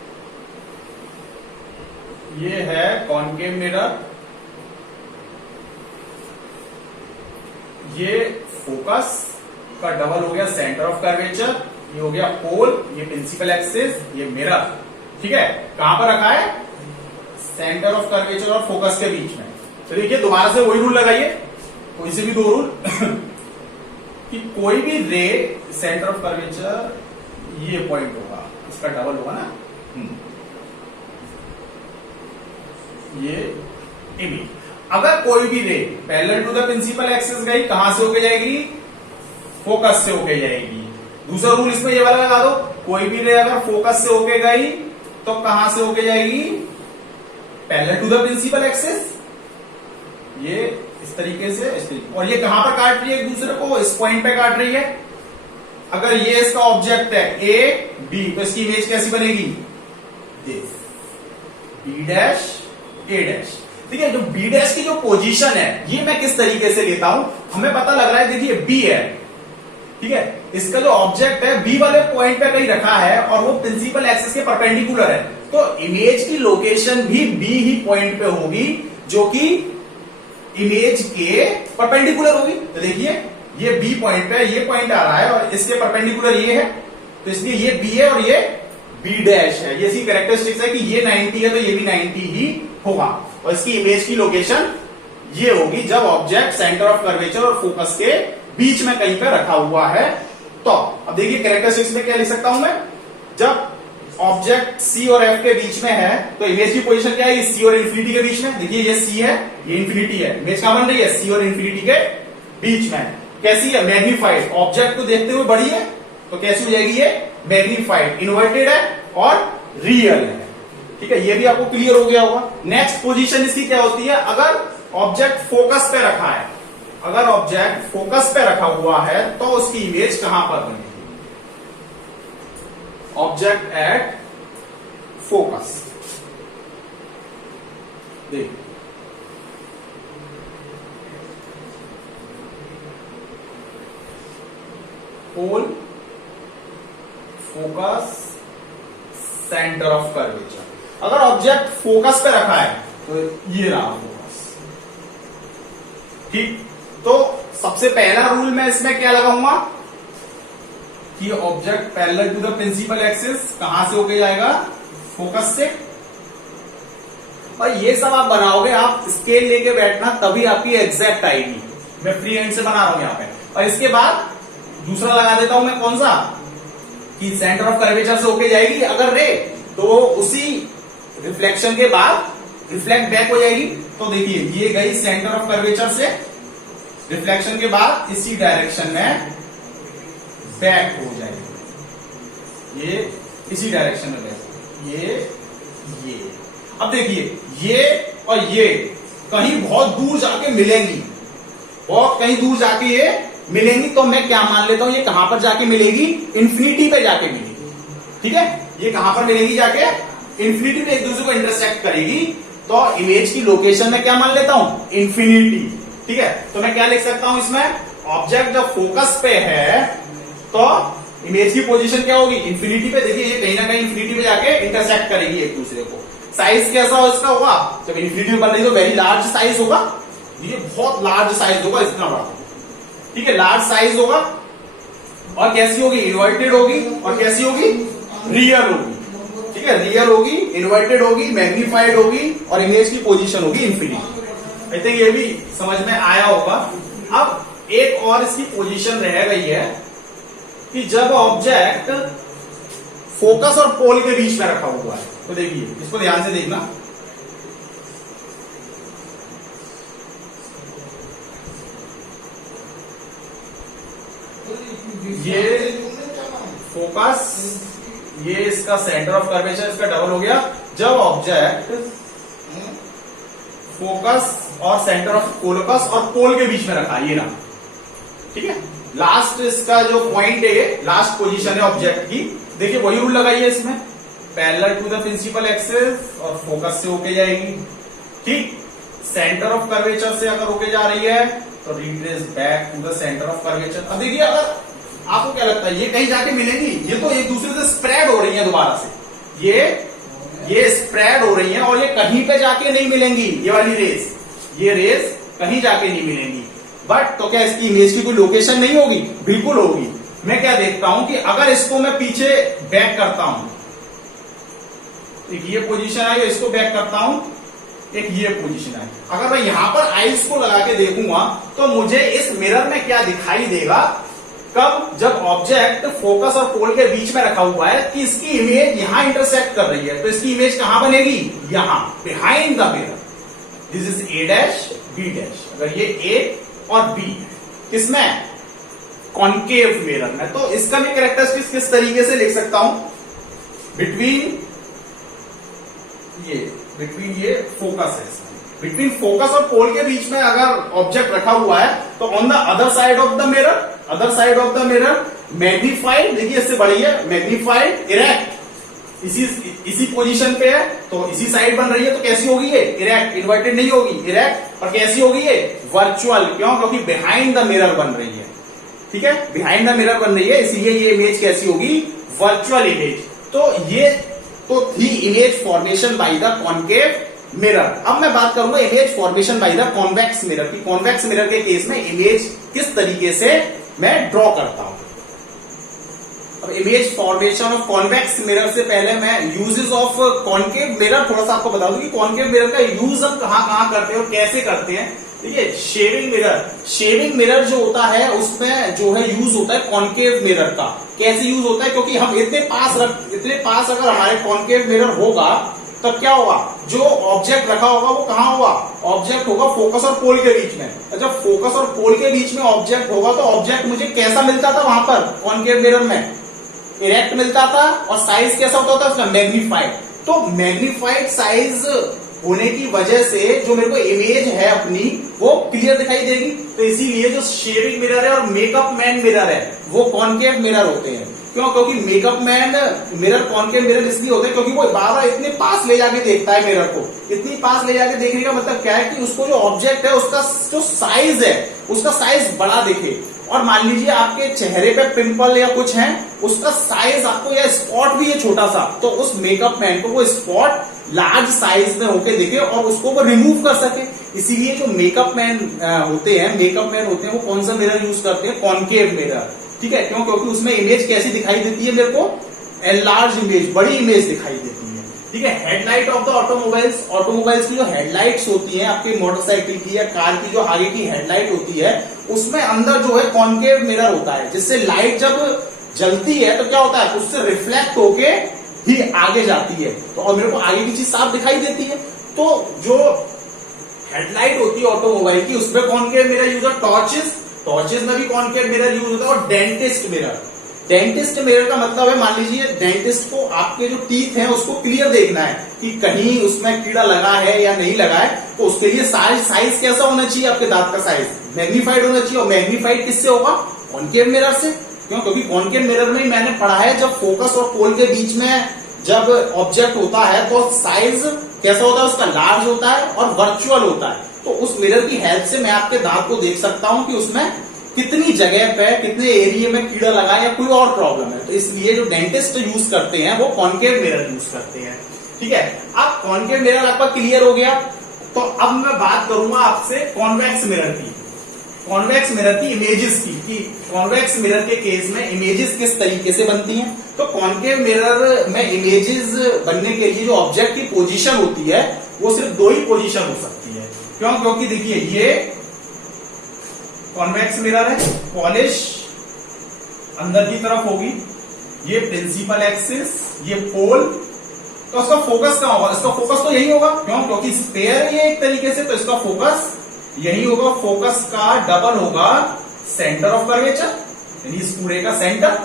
ये है कॉनकेव मिरर, ये फोकस का डबल हो गया सेंटर ऑफ कर्वेचर, ये हो गया पोल, ये प्रिंसिपल एक्सिस, ये मिरर। ठीक है, कहां पर रखा है, सेंटर ऑफ कर्वेचर और फोकस के बीच में। तो देखिए दोबारा से वही रूल लगाइए, कोई से भी दो रूल कि कोई भी रे सेंटर ऑफ कर्वेचर, ये पॉइंट होगा, इसका डबल होगा ना, ये इमेज। अगर कोई भी ray parallel to the principal axis गई, कहां से होके जाएगी, फोकस से होके जाएगी। दूसरा रूल इसमें ये वाला लगा दो, कोई भी रे अगर फोकस से होके गई तो कहां से होके जाएगी, parallel to the principal axis. ये इस तरीके से, इस तरीके। और ये कहां पर काट रही है एक दूसरे को, इस पॉइंट पे काट रही है। अगर ये इसका ऑब्जेक्ट है ए बी तो इसकी इमेज कैसी बनेगी, बी डैश ए डैश। ठीक है, जो बी डैश की जो पोजीशन है ये मैं किस तरीके से लेता हूं, हमें पता लग रहा है, देखिए बी है, ठीक है, इसका जो ऑब्जेक्ट है बी वाले पॉइंट पे कहीं रखा है और वो प्रिंसिपल एक्सिस के परपेंडिकुलर है, तो इमेज की लोकेशन भी बी ही पॉइंट पे होगी जो कि इमेज के परपेंडिकुलर होगी। तो देखिए ये बी पॉइंट पे, ये पॉइंट आ रहा है और इसके परपेंडिकुलर ये है, तो इसलिए ये बी है और ये बी डैश है। ये सी कैरेक्टरिस्टिक्स है कि ये 90 है तो ये भी 90 ही होगा। और इसकी इमेज की लोकेशन ये होगी जब ऑब्जेक्ट सेंटर ऑफ कर्वेचर और फोकस के बीच में कहीं पे रखा हुआ है। तो अब देखिए कैरेक्टरिस्टिक्स में क्या लिख सकता हूं मैं, जब ऑब्जेक्ट सी और एफ के बीच में है तो इमेज की पोजीशन क्या है, सी और इन्फिनिटी के बीच में। देखिए ये सी है, ये इन्फिनिटी है, इमेज कहां बन रही है, सी और इन्फिनिटी के बीच में। कैसी है, मैग्नीफाइड, ऑब्जेक्ट को देखते हुए बड़ी है तो कैसी हो जाएगी, ये मैग्नीफाइड, इन्वर्टेड है और रियल है। ठीक है, ये भी आपको क्लियर हो गया होगा। नेक्स्ट पोजीशन इसकी क्या होती है, अगर ऑब्जेक्ट फोकस पे रखा है, अगर ऑब्जेक्ट फोकस पे रखा हुआ है तो उसकी इमेज कहां पर बनेगी, ऑब्जेक्ट एट फोकस। देख पोल, फोकस, सेंटर ऑफ कर्वेचर। अगर ऑब्जेक्ट फोकस पे रखा है तो ये रहा फोकस। ठीक, तो सबसे पहला रूल मैं इसमें क्या लगाऊंगा कि object parallel to the principal axis कहां से होके जाएगा, फोकस से। और ये सब आप बनाओगे, आप स्केल लेके बैठना तभी आपकी एग्जैक्ट आएगी। मैं फ्री हैंड से बना रहा हूं यहां पे। और इसके बाद दूसरा लगा देता हूं मैं, कौन सा, कि सेंटर ऑफ कर्वेचर से होके जाएगी अगर रे, तो उसी रिफ्लेक्शन के बाद रिफ्लेक्ट बैक हो जाएगी। तो देखिए ये गई सेंटर ऑफ कर्वेचर से, रिफ्लेक्शन के बाद इसी डायरेक्शन में बैक हो जाएगी, ये इसी डायरेक्शन में बैक, ये। अब देखिए ये और ये कहीं बहुत दूर जाके मिलेंगी, बहुत कहीं दूर जाके ये मिलेंगी। तो मैं क्या मान लेता हूं, ये कहां पर जाके मिलेगी, इन्फिनिटी पे जाके मिलेगी। ठीक है, ये कहां पर मिलेगी, जाके इन्फिनिटी पे एक दूसरे को इंटरसेक्ट करेगी। तो इमेज की लोकेशन में क्या मान लेता हूं, इन्फिनिटी। ठीक है, तो मैं क्या लिख सकता हूं इसमें, ऑब्जेक्ट जब फोकस पे है तो इमेज की पोजीशन क्या होगी, इन्फिनिटी पे। देखिए ये कहीं ना कहीं इन्फिनिटी पे जाके इंटरसेक्ट करेगी एक दूसरे को। साइज कैसा हो इसका होगा, जब इन्फिनिटी बन रही तो वेरी लार्ज साइज होगा, ये बहुत लार्ज साइज होगा, इतना बड़ा। ठीक है, लार्ज साइज होगा। और कैसी होगी, इन्वर्टेड होगी। और कैसी होगी, रियल होगी। ठीक है, रियल होगी, इन्वर्टेड होगी, मैग्नीफाइड होगी और इमेज की पोजीशन होगी इन्फिनिटी। आई थिंक ये भी समझ में आया होगा। अब एक और इसकी पोजीशन रह गई है कि जब ऑब्जेक्ट फोकस और पोल के बीच में रखा हुआ है, तो देखिए इसको ध्यान से देखना। ये फोकस, ये इसका सेंटर ऑफ कर्वेचर, इसका डबल हो गया। जब ऑब्जेक्ट फोकस और सेंटर ऑफ कोलकस और पोल के बीच में रखा, ये ना। ठीक है, लास्ट इसका जो पॉइंट है, लास्ट पोजीशन है ऑब्जेक्ट की। देखिए वही रूल लगाइए इसमें, parallel to the principal axis और फोकस से होके जाएगी। ठीक, सेंटर ऑफ कर्वेचर से अगर होके जा रही है तो retrace back to the centre of curvature. अब देखिए अगर आपको क्या लगता है, ये कहीं जाके मिलेंगी, ये तो एक दूसरे से स्प्रेड हो रही है दोबारा से, ये स्प्रेड हो रही है और ये कहीं पे जाके नहीं मिलेंगी। ये वाली रेस, ये रेस कहीं जाके नहीं मिलेंगी। बट तो क्या इसकी इमेज की कोई लोकेशन नहीं होगी, बिल्कुल होगी। मैं क्या देखता हूं कि अगर इसको मैं पीछे बैक करता हूं, एक ये पोजीशन आई, इसको बैक करता हूं, एक ये पोजीशन आई। अगर मैं यहां पर आईज को लगा के देखूंगा तो मुझे इस मिरर में क्या दिखाई देगा, कब, जब ऑब्जेक्ट फोकस और पोल के बीच में रखा हुआ है, कि इसकी इमेज यहां इंटरसेक्ट कर रही है। तो इसकी इमेज कहां बनेगी, यहां, behind the mirror. This is A dash B dash. अगर ये ए और बी किसमें, कॉन्केव मिरर में, तो इसका भी कैरेक्टरिस्टिक्स किस तरीके से लिख सकता हूं, बिटवीन ये फोकस है, बिटवीन फोकस और पोल के बीच में अगर ऑब्जेक्ट रखा हुआ है तो on the other side of the mirror, magnified, देखिए इससे बड़ी है, मैग्नीफाइड, इरेक्ट, इसी पोजीशन पे है तो इसी साइड बन रही है। तो कैसी होगी ये, इरेक्ट, इन्वर्टेड नहीं होगी, इरेक्ट। और कैसी होगी ये, वर्चुअल। क्यों, क्योंकि बिहाइंड द मिरर बन रही है। ठीक है, बिहाइंड द मिरर बन रही है, इसलिए ये इमेज कैसी होगी, वर्चुअल इमेज। तो ये तो थी image formation by the concave mirror. अब मैं बात करूंगा image formation by the convex mirror की। कॉन्वेक्स मिरर के केस में इमेज किस तरीके से मैं ड्रॉ करता हूं। अब image formation of convex mirror से पहले मैं यूजेस ऑफ कॉन्केव मिरर थोड़ा सा आपको बता दूं कि कॉन्केव मिरर का यूज हम कहां करते हैं और कैसे करते हैं। देखिए शेविंग मिरर जो होता है उसमें जो है यूज होता है कॉन्केव मिरर का। कैसे यूज होता है, क्योंकि हम इतने पास अगर हमारे कॉन्केव मिरर होगा तो क्या होगा, जो ऑब्जेक्ट रखा होगा वो कहां होगा, ऑब्जेक्ट होगा फोकस और पोल के बीच में। जब फोकस और पोल के बीच में ऑब्जेक्ट होगा तो ऑब्जेक्ट मुझे कैसा मिलता था वहां पर कॉन्केव मिरर में, इरेक्ट मिलता था। और साइज कैसा होता था उसका, मैग्नीफाइड। तो मैग्नीफाइड साइज होने की वजह से जो मेरे को इमेज है अपनी वो क्लियर दिखाई देगी। तो इसीलिए जो शेविंग मिरर है और मेकअप मैन मिरर है वो कॉन्केव मिरर होते हैं। क्यों, क्योंकि makeup man mirror concave mirror इसलिए होते हैं क्योंकि वो बार-बार इतने पास ले जाके देखता है मिरर को। इतनी पास ले जाके देखने का मतलब क्या है कि उसको जो ऑब्जेक्ट है उसका जो साइज है उसका साइज बड़ा दिखे। और मान लीजिए आपके चेहरे पे पिंपल या कुछ है, उसका साइज आपको या स्पॉट भी है छोटा सा, तो उस मेकअप मैन को वो स्पॉट लार्ज साइज में होके दिखे और उसको वो रिमूव कर सके। इसीलिए जो मेकअप मैन होते हैं वो कौन सा मिरर यूज करते हैं, कॉन्केव मिरर। ठीक है, क्यों, क्योंकि उसमें इमेज कैसी दिखाई देती है मेरे को, एनलार्ज इमेज, बड़ी इमेज दिखाई देती है। ठीक है, हेडलाइट ऑफ द ऑटोमोबाइल्स की जो हेडलाइट्स होती है आपके मोटरसाइकिल की या कार की, जो आगे की हेडलाइट होती है उसमें अंदर जो है कॉन्केव मिरर होता है, जिससे लाइट जब जलती है तो क्या होता है, उससे रिफ्लेक्ट होके ही आगे जाती है। तो और मेरे को आगे की चीज साफ दिखाई देती है। तो जो हेडलाइट होती है ऑटोमोबाइल की उसमें कॉनकेव मिरर यूज होता है, टॉर्चेस में भी कॉनकेव मिरर यूज होता है। और डेंटिस्ट मिरर का मतलब है, मान लीजिए डेंटिस्ट को आपके जो टीथ हैं उसको क्लियर देखना है कि कहीं उसमें कीड़ा लगा है या नहीं लगा है, तो उसके लिए साइज कैसा होना चाहिए, आपके दांत का साइज मैग्नीफाइड होना चाहिए। और मैग्नीफाइड किससे होगा, कॉनकेव मिरर से। क्यों, क्योंकि कॉनकेव मिरर में ही मैंने पढ़ा है जब फोकस और पोल के बीच में जब ऑब्जेक्ट होता है तो साइज कैसा होता है उसका, लार्ज होता है और वर्चुअल होता है। तो उस मिरर की हेल्प से मैं आपके दांत को देख सकता हूं कि उसमें कितनी जगह पे कितने एरिया में कीड़ा लगा है या कोई और प्रॉब्लम है। तो इसलिए जो डेंटिस्ट यूज करते हैं वो कॉनकेव मिरर यूज करते हैं। ठीक है, अब कॉनकेव मिरर आपका क्लियर हो गया। तो अब मैं बात करूंगा आपसे कॉन्वेक्स मिरर की, कॉन्वेक्स मिरर की इमेजेस की, कि कॉन्वेक्स मिरर के केस में इमेजेस किस तरीके से बनती हैं। तो कॉनकेव मिरर में इमेजेस बनने के लिए जो ऑब्जेक्ट की पोजीशन होती है वो सिर्फ दो ही पोजीशन हो सकती है। क्यों, क्योंकि देखिए ये कॉन्वेक्स मिरर है, पॉलिश अंदर की तरफ होगी, ये प्रिंसिपल एक्सिस, ये पोल, तो इसका फोकस कहां होगा, इसका फोकस तो यही होगा। क्यों, क्योंकि स्पेयर है ये एक तरीके से, तो इसका फोकस यही होगा। फोकस का डबल होगा सेंटर ऑफ कर्वेचर, यानी इस पूरे का सेंटर।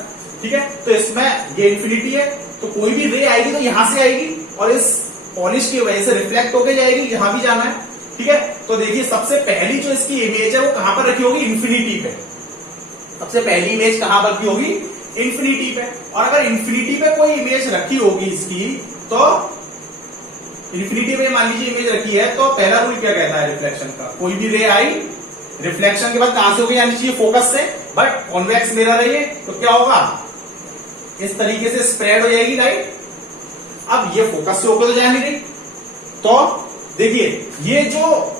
ठीक है, तो इसमें ये इंफिनिटी है, तो कोई भी रे आएगी तो यहां से आएगी और इस पॉलिश की वजह से रिफ्लेक्ट होकर जाएगी, यहां भी जाना है। ठीक है, तो देखिए सबसे पहली जो इसकी इमेज है वो कहां पर रखी होगी, इंफिनिटी पे। सबसे पहली इमेज कहां पर रखी होगी, इंफिनिटी पे। और अगर इंफिनिटी पे कोई इमेज रखी होगी इसकी, तो इंफिनिटी पे मान लीजिए इमेज रखी है, तो पहला रूल क्या कहता है रिफ्लेक्शन का, कोई भी रे आई रिफ्लेक्शन के बाद कहां से होगी, यानी चाहिए फोकस से। बट कॉन्वेक्स मिरर है ये, तो क्या होगा, इस तरीके से स्प्रेड हो जाएगी लाइट। अब ये फोकस से होकर तो जा नहीं रही, तो देखिए ये जो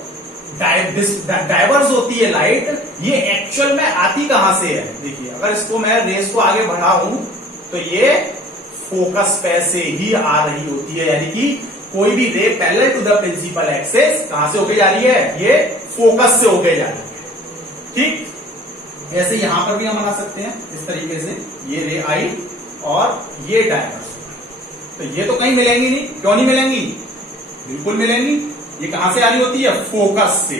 डाइवर्स होती है लाइट, ये एक्चुअल में आती कहां से है। देखिए अगर इसको मैं रेस को आगे बढ़ाऊं तो ये फोकस पे से ही आ रही होती है, यानी कि कोई भी ray parallel to the principal axis कहां से होके जा रही है, ये फोकस से होके जा रही है। ठीक, ऐसे यहां पर भी हम बना सकते हैं इस तरीके से, ये रे आई और ये डाइवर्स, तो ये तो कहीं मिलेंगी नहीं। क्यों नहीं मिलेंगी, बिल्कुल मिलेंगी। ये कहां से आ रही होती है, फोकस से।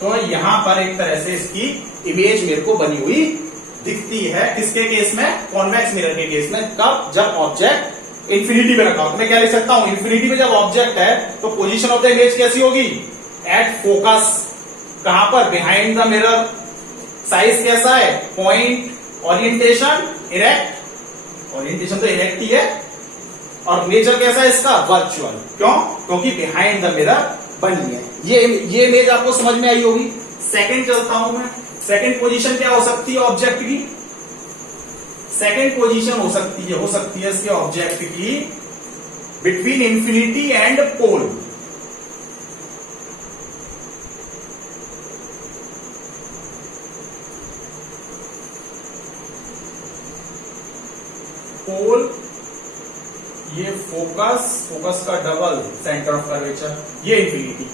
तो यहां पर एक तरह से इसकी इमेज मेरे को बनी हुई दिखती है, किसके केस में, कॉन्वेक्स मिरर के केस में। कब, जब ऑब्जेक्ट इंफिनिटी पे रखा हो। तो मैं क्या लिख सकता हूं, इंफिनिटी पे जब ऑब्जेक्ट है तो पोजीशन ऑफ द इमेज कैसी होगी, एट फोकस। कहां पर, बिहाइंड द मिरर। साइज कैसा है, पॉइंट। ओरिएंटेशन इरेक्ट, ओरिएंटेशन तो इरेक्ट ही है। और नेचर कैसा है इसका, वर्चुअल। क्यों, क्योंकि बिहाइंड द मिरर बनी है। ये इमेज आपको समझ में आई होगी। सेकंड चलता हूं मैं, सेकंड पोजीशन क्या हो सकती है ऑब्जेक्ट की, सेकंड पोजीशन हो सकती है इसके ऑब्जेक्ट की बिटवीन इंफिनिटी एंड पोल। पोल, ये फोकस का डबल सेंटर ऑफ कर्वेचर, ये इंफिनिटी।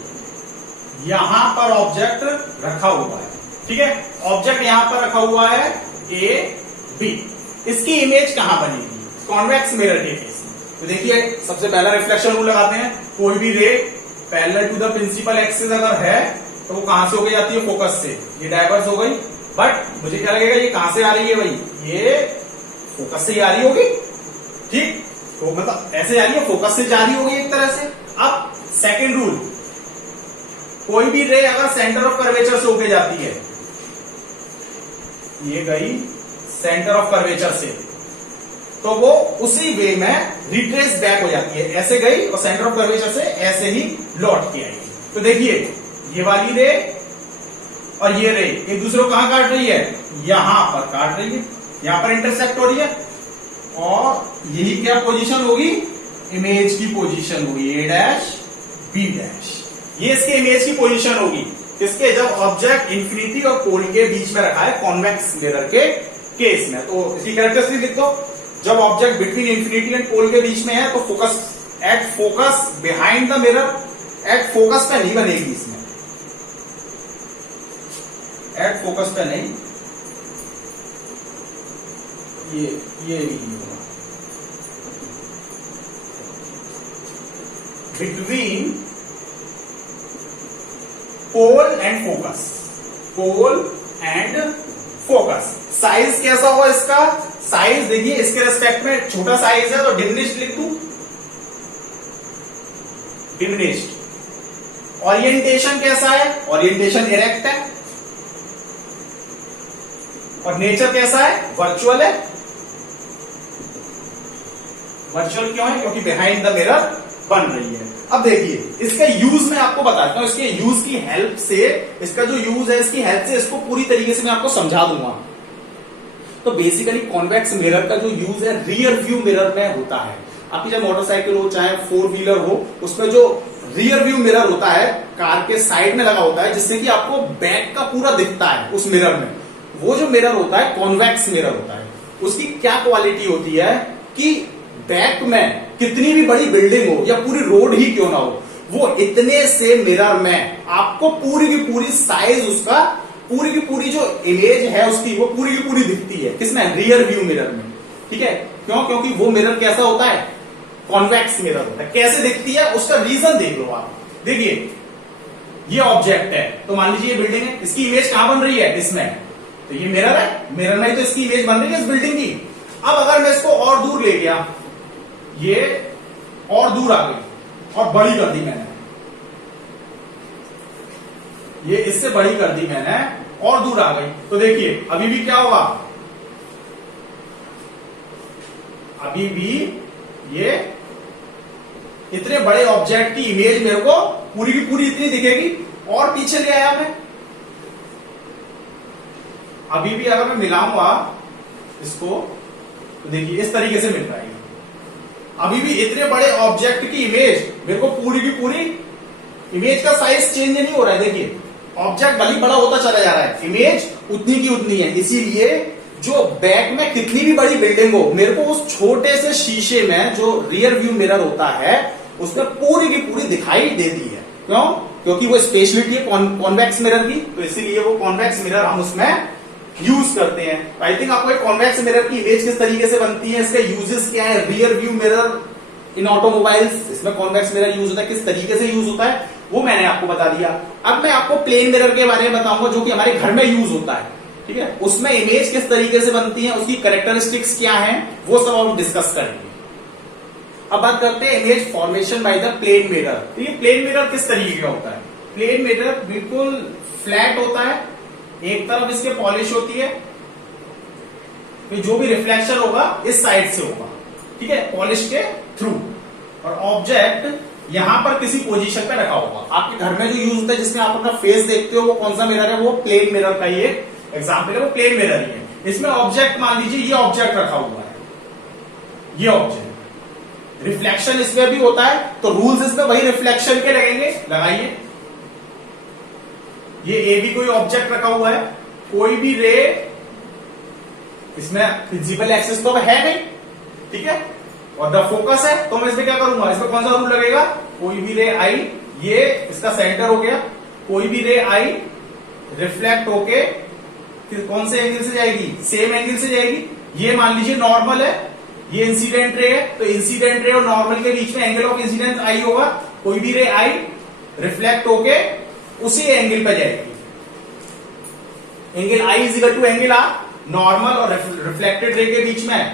यहां पर ऑब्जेक्ट रखा हुआ है। ठीक है, ऑब्जेक्ट यहां पर रखा हुआ है ए बी। इसकी इमेज कहां बनेगी, कॉन्वेक्स मिरर के केस में। तो देखिए सबसे पहला रिफ्लेक्शन रूल लगाते हैं, कोई भी ray parallel to the principal axis अगर है तो वो कहां से हो गई जाती है, फोकस से। ये डाइवर्स हो गई, बट मुझे क्या लगेगा ये कहां से आ रही है भाई, ये फोकस से ही आ रही होगी। ठीक, तो मतलब ऐसे आ रही है, फोकस से जा रही होगी एक तरह से। अब सेकंड रूल, कोई भी रे अगर सेंटर ऑफ कर्वेचर से होके जाती है, ये गई सेंटर ऑफ कर्वेचर से, तो वो उसी वे में रिट्रेस बैक हो जाती है। ऐसे गई और सेंटर ऑफ कर्वेचर से ऐसे ही लौट के आएगी। तो देखिए ये वाली रे और ये रे एक दूसरे को कहां काट रही है, यहां पर काट रही है, यहां पर इंटरसेक्ट हो रही है। और यही क्या पोजीशन होगी, इमेज की पोजीशन होगी, ए डैश बी डैश। ये इसके इमेज की पोजीशन होगी, किसके, जब ऑब्जेक्ट इंफिनिटी और पोल के बीच में रखा है कॉन्वेक्स मिरर के केस में। तो इसकी कैरेक्टरिस्टिक लिख दो, जब object between infinity and pole के बीच में है तो focus, at focus behind the mirror. At focus पे नहीं बनेगी इसमें, एट फोकस पे नहीं, ये between and focus, pole and focus. Size कैसा होगा इसका? साइज देखिए इसके रेस्पेक्ट में छोटा साइज है तो डिमिनिश्ड लिख दूं, डिमिनिश्ड। ओरिएंटेशन कैसा है? ओरिएंटेशन इरेक्ट है। और नेचर कैसा है? वर्चुअल है। वर्चुअल क्यों है? क्योंकि बिहाइंड द मिरर बन रही है। अब देखिए इसका यूज मैं आपको बताता हूं, इसके यूज की हेल्प से, इसका जो यूज है इसकी हेल्प से इसको पूरी तरीके से मैं आपको समझा दूंगा। तो बेसिकली कॉन्वेक्स मिरर का जो यूज है रियर व्यू मिरर में होता है। आपकी जब मोटरसाइकिल हो चाहे 4 व्हीलर हो, उसमें जो रियर व्यू मिरर होता है कार के साइड में लगा होता है, जिससे कि आपको बैक का पूरा दिखता है उस मिरर में। वो जो मिरर होता है कॉन्वेक्स मिरर होता है। उसकी क्या क्वालिटी होती है कि बैक में कितनी भी बड़ी बिल्डिंग हो या पूरी रोड ही क्यों ना हो, वो इतने से मिरर में आपको पूरी की पूरी साइज, उसका पूरी की पूरी जो इमेज है उसकी, वो पूरी की पूरी दिखती है। किसमें? रियर व्यू मिरर में। ठीक है, क्यों? क्योंकि वो मिरर कैसा होता है? कॉन्वेक्स मिरर होता है। कैसे दिखती है उसका रीजन देख लो आप। देखिए ये ऑब्जेक्ट है, तो मान लीजिए ये बिल्डिंग है, इसकी इमेज कहां बन रही है? इसमें। तो ये मिरर है, मिरर में तो इसकी इमेज बन रही है इस बिल्डिंग की। अब अगर मैं इसको और दूर ले गया, ये और दूर आ गई और बड़ी कर दी मैंने, ये इससे बड़ी कर दी मैंने और दूर आ गई, तो देखिए अभी भी क्या होगा? अभी भी ये इतने बड़े ऑब्जेक्ट की इमेज मेरे को पूरी की पूरी इतनी दिखेगी। और पीछे ले आया मैं, अभी भी अगर मैं मिलाऊंगा इसको तो देखिए इस तरीके से मिल रहा है। अभी भी इतने बड़े ऑब्जेक्ट की इमेज मेरे को पूरी की पूरी, इमेज का साइज चेंज नहीं हो रहा है। देखिए ऑब्जेक्ट भले बड़ा होता चला जा रहा है, इमेज उतनी की उतनी है। इसीलिए जो बैक में कितनी भी बड़ी बिल्डिंग हो, मेरे को उस छोटे से शीशे में जो रियर व्यू मिरर होता है उसमें पूरी की पूरी दिखाई देती है। क्यों? क्योंकि वो स्पेशलिटी है कॉन्वेक्स मिरर की, तो इसीलिए वो कॉन्वेक्स मिरर हम उसमें यूज करते हैं। आई थिंक आपको एक कॉन्वेक्स मिरर की इमेज किस तरीके से बनती है, इसका यूजेस क्या है, रियर व्यू मिरर इन ऑटोमोबाइल्स, इसमें कॉन्वेक्स मिरर यूज होता है, किस तरीके से यूज होता है वो मैंने आपको बता दिया। अब मैं आपको प्लेन मिरर के बारे में बताऊंगा जो कि हमारे घर में यूज होता है। ठीक है, उसमें इमेज किस तरीके से बनती है, उसकी कैरेक्टरिस्टिक्स क्या है, वो सब हम डिस्कस करेंगे। अब बात करते हैं image formation by the plane mirror. तो ये प्लेन मिरर किस तरीके का होता है? प्लेन मिरर बिल्कुल फ्लैट होता है, एक तरफ इसके पॉलिश होती है, तो जो भी रिफ्लेक्शन होगा इस साइड से होगा। ठीक है, पॉलिश के थ्रू। और ऑब्जेक्ट यहां पर किसी पोजीशन पे रखा होगा। आपके घर में जो यूज होता है जिसमें आप अपना फेस देखते हो, वो कौन सा मिरर है? वो प्लेन मिरर का ही एक एग्जाम्पल है, वो प्लेन मिरर ही है। इसमें ऑब्जेक्ट, मान लीजिए ये ऑब्जेक्ट रखा हुआ है, ये ऑब्जेक्ट, रिफ्लेक्शन इसमें भी होता है, तो रूल्स इसमें वही रिफ्लेक्शन के लगेंगे। लगाइए, ये ए भी कोई ऑब्जेक्ट रखा हुआ है, कोई भी रे इसमें प्रिंसिपल एक्सिस तो है नहीं। ठीक है, और द फोकस है, तो मैं इसमें क्या करूंगा? इसमें कौन सा रूल लगेगा? कोई भी रे आई, ये इसका सेंटर हो गया, कोई भी रे आई रिफ्लेक्ट होके कौन से एंगल से जाएगी? सेम एंगल से जाएगी। ये मान लीजिए नॉर्मल है, ये इंसिडेंट रे है, तो इंसिडेंट रे और नॉर्मल के बीच में एंगल ऑफ इंसिडेंस आई होगा। कोई भी रे आई रिफ्लेक्ट होके उसी एंगल पे जाएगी। Angle I is equal to angle R, normal और रिफ्लेक्टेड रे के बीच में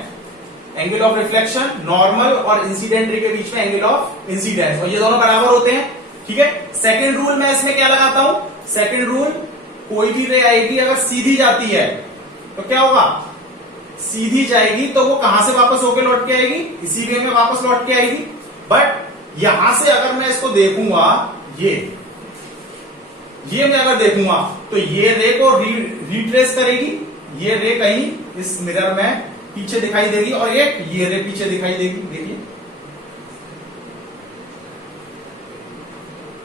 एंगल ऑफ रिफ्लेक्शन, नॉर्मल और इंसिडेंट रे के बीच में एंगल ऑफ इंसिडेंस, और ये दोनों बराबर होते हैं। ठीक है, सेकंड रूल मैं इसमें क्या लगाता हूं? सेकंड रूल, कोई भी रे आएगी अगर सीधी जाती है तो क्या होगा? सीधी जाएगी तो वो कहां से वापस होके लौट के आएगी? इसी वे में वापस लौट के आएगी। बट यहां से अगर मैं इसको देखूंगा, ये मैं अगर देखूंगा तो ये रे को रिट्रेस करेगी, ये रे कहीं इस मिरर में पीछे दिखाई देगी और एक ये रे पीछे दिखाई देगी। देखिए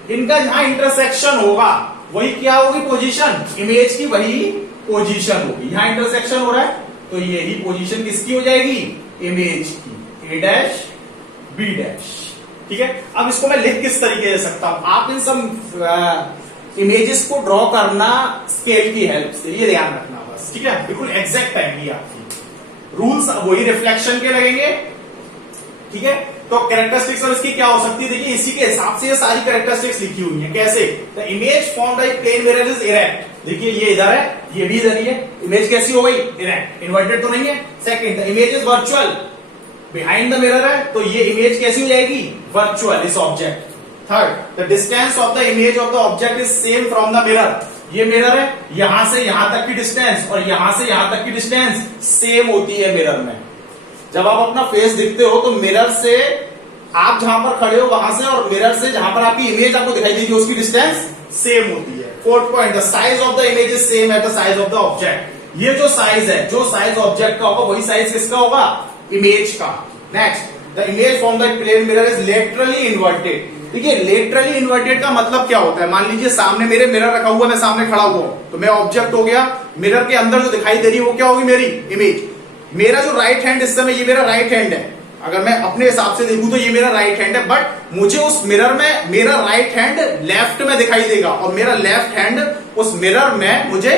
इनका जहां इंटरसेक्शन होगा वही क्या होगी? पोजीशन, इमेज की वही पोजीशन होगी। यहां इंटरसेक्शन हो रहा है तो यही पोजीशन किसकी हो जाएगी? इमेज की, ए डैश बी डैश। ठीक है, अब इसको मैं लिख किस तरीके से सकता हूं? आप इन सब इमेजेस को ड्रॉ करना स्केल की हेल्प से, ये ध्यान रखना बस। ठीक है, बिल्कुल एग्जैक्ट आएंगी आपकी। रूल्स वही रिफ्लेक्शन के लगेंगे। ठीक है, तो कैरेक्टरिस्टिक्स और इसकी क्या हो सकती है, देखिए इसी के हिसाब से ये सारी कैरेक्टरिस्टिक्स लिखी हुई है। कैसे? The image formed by plane mirror is erect. देखिए ये इधर है, ये भी इधर ही है, इमेज कैसी हो गई? इरेक्ट, इन्वर्टेड तो नहीं है। Second, the image is virtual, behind the mirror है तो ये इमेज कैसी हो जाएगी? वर्चुअल, इस object. Third, the distance of the image of the object is same from the mirror. ये मिरर है, यहां से यहां तक की डिस्टेंस और यहां से यहां तक की डिस्टेंस सेम होती है मिरर में। जब आप अपना फेस दिखते हो तो मिरर से आप जहां पर खड़े हो वहां से और मिरर से जहां पर आपकी इमेज आपको दिखाई देगी उसकी डिस्टेंस सेम होती है। Fourth point, the size of the image is same at the size of the object. ये जो साइज है, जो साइज ऑब्जेक्ट का होगा वही साइज किसका होगा? इमेज का। Next, the image from the plane mirror is laterally inverted. देखिए लेटरली इन्वर्टेड का मतलब क्या होता है? मान लीजिए सामने मेरे मिरर रखा हुआ, मैं सामने खड़ा हुआ हूं तो मैं ऑब्जेक्ट हो गया, मिरर के अंदर जो दिखाई दे रही है वो क्या होगी? मेरी इमेज। मेरा जो राइट हैंड इस समय, ये मेरा राइट हैंड है, अगर मैं अपने हिसाब से देखूं तो ये मेरा राइट हैंड है, बट मुझे उस मिरर में मेरा राइट हैंड लेफ्ट में दिखाई देगा और मेरा लेफ्ट हैंड उस मिरर में मुझे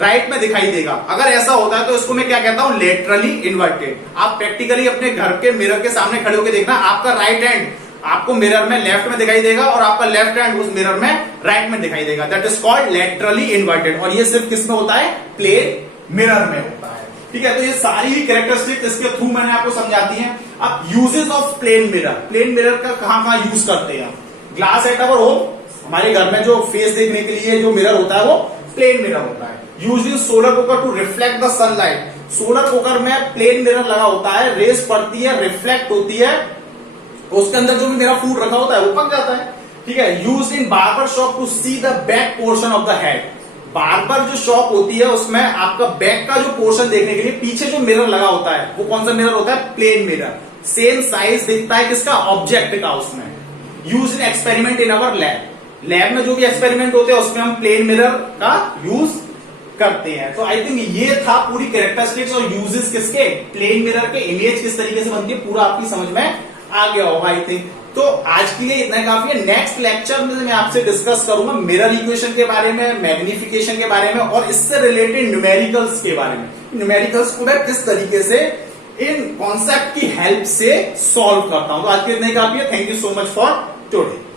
राइट में दिखाई देगा। अगर ऐसा होता है तो इसको मैं क्या कहता हूं? Laterally inverted. आप प्रैक्टिकली अपने घर के मिरर के सामने खड़े होकर देखना, आपका राइट हैंड आपको मिरर में लेफ्ट में दिखाई देगा और आपका लेफ्ट हैंड उस मिरर में राइट में दिखाई देगा। That is called laterally inverted. और ये सिर्फ किसमें होता है? प्लेन मिरर में होता है। ठीक है, तो ये सारी ही कैरेक्टरिस्टिक इसके थ्रू मैंने आपको समझाती हैं। अब uses of plane mirror, plane mirror का कहां कहां यूज करते हैं? ग्लास एट अवर होम, हमारे घर में जो फेस देखने के लिए जो मिरर होता है वो प्लेन मिरर होता है। Use in solar cooker to reflect the sunlight. Solar cooker में प्लेन मिरर लगा होता है, रेस पड़ती है, रिफ्लेक्ट होती है, उसके अंदर जो भी मेरा फूड रखा होता है वो पक जाता है। ठीक है, use in barber shop to see the back portion of the head. Barber जो शॉप होती है उसमें आपका बैक का जो पोर्शन देखने के लिए पीछे जो मिरर लगा होता है वो कौन सा मिरर होता है? Plane mirror. सेम साइज दिखता है किसका? ऑब्जेक्ट का उसमें। Use in experiment in our lab. Lab में जो भी एक्सपेरिमेंट होते हैं उसमें हम प्लेन मिरर का यूज करते हैं। तो आई थिंक ये था पूरी कैरेक्टरिस्टिक्स और यूजेस किसके? प्लेन मिरर के। इमेज किस तरीके से बनती है पूरा आपकी समझ में आ गया होगा आई थिंक। तो आज के लिए इतना काफी है। नेक्स्ट लेक्चर में मैं आपसे डिस्कस करूंगा मिरर इक्वेशन के बारे में, मैग्निफिकेशन के बारे में और इससे रिलेटेड न्यूमेरिकल्स के बारे में। न्यूमेरिकल्स को मैं किस तरीके से इन कॉन्सेप्ट की हेल्प से सॉल्व करता हूं। तो आज के लिए इतना काफी है। Thank you so much for today.